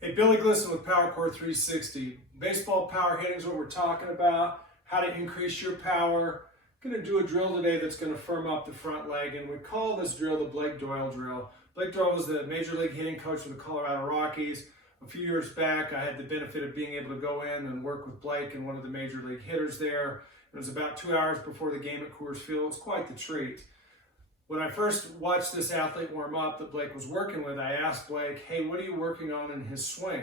Hey, Billy Glisson with PowerCore 360. Baseball power hitting is what we're talking about, how to increase your power. I'm going to do a drill today that's going to firm up the front leg, and we call this drill the Blake Doyle drill. Blake Doyle was the Major League hitting coach for the Colorado Rockies. A few years back, I had the benefit of being able to go in and work with Blake and one of the Major League hitters there. It was about 2 hours before the game at Coors Field. It was quite the treat. When I first watched this athlete warm up that Blake was working with, I asked Blake, hey, what are you working on in his swing?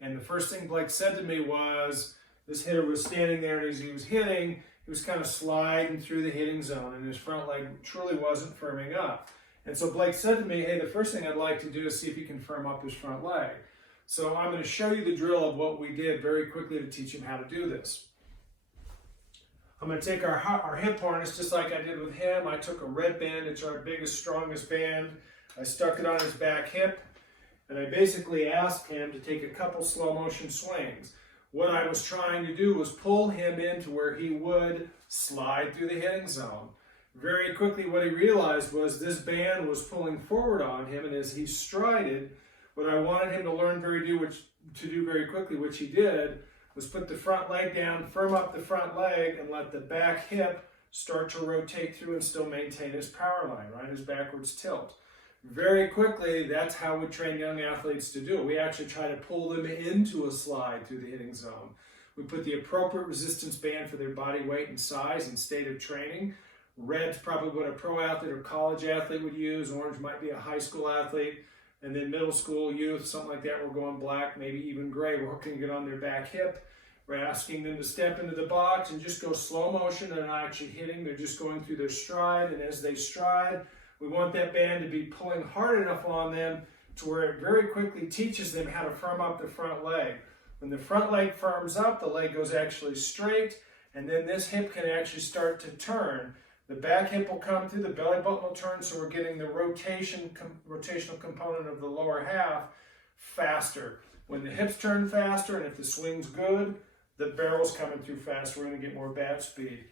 And the first thing Blake said to me was, this hitter was standing there, and as he was hitting, he was kind of sliding through the hitting zone, and his front leg truly wasn't firming up. And so Blake said to me, hey, the first thing I'd like to do is see if he can firm up his front leg. So I'm going to show you the drill of what we did very quickly to teach him how to do this. I'm going to take our hip harness just like I did with him. I took a red band, it's our biggest, strongest band. I stuck it on his back hip, and I basically asked him to take a couple slow motion swings. What I was trying to do was pull him into where he would slide through the hitting zone. Very quickly what he realized was this band was pulling forward on him, and as he strided, what I wanted him to learn to do very quickly, which he did, was put the front leg down, firm up the front leg, and let the back hip start to rotate through and still maintain his power line, right? His backwards tilt. Very quickly, that's how we train young athletes to do it. We actually try to pull them into a slide through the hitting zone. We put the appropriate resistance band for their body weight and size and state of training. Red's probably what a pro athlete or college athlete would use. Orange might be a high school athlete. And then middle school, youth, something like that, we're going black, maybe even gray. We're hooking it on their back hip. We're asking them to step into the box and just go slow motion. They're not actually hitting, they're just going through their stride. And as they stride, we want that band to be pulling hard enough on them to where it very quickly teaches them how to firm up the front leg. When the front leg firms up, the leg goes actually straight, and then this hip can actually start to turn. The back hip will come through, the belly button will turn, so we're getting the rotational component of the lower half faster. When the hips turn faster, and if the swing's good, the barrel's coming through faster, we're going to get more bat speed.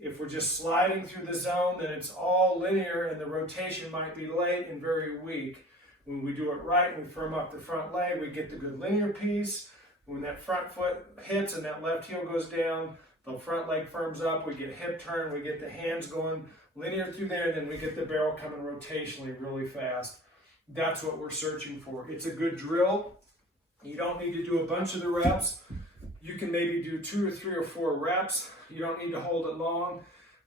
If we're just sliding through the zone, then it's all linear, and the rotation might be late and very weak. When we do it right and we firm up the front leg, we get the good linear piece. When that front foot hits and that left heel goes down, the front leg firms up, we get hip turn, we get the hands going linear through there, and then we get the barrel coming rotationally really fast. That's what we're searching for. It's a good drill. You don't need to do a bunch of the reps. You can maybe do 2 or 3 or 4 reps. You don't need to hold it long.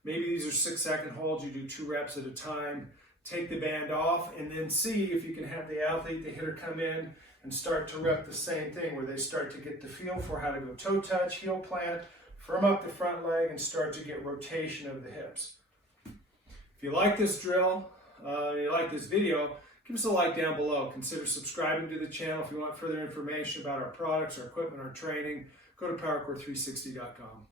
Maybe these are 6-second holds. You do 2 reps at a time. Take the band off, and then see if you can have the athlete, the hitter, come in and start to rep the same thing, where they start to get the feel for how to go toe touch, heel plant, firm up the front leg, and start to get rotation of the hips. If you like this drill, you like this video, give us a like down below. Consider subscribing to the channel. If you want further information about our products, our equipment, our training, go to PowerCore360.com.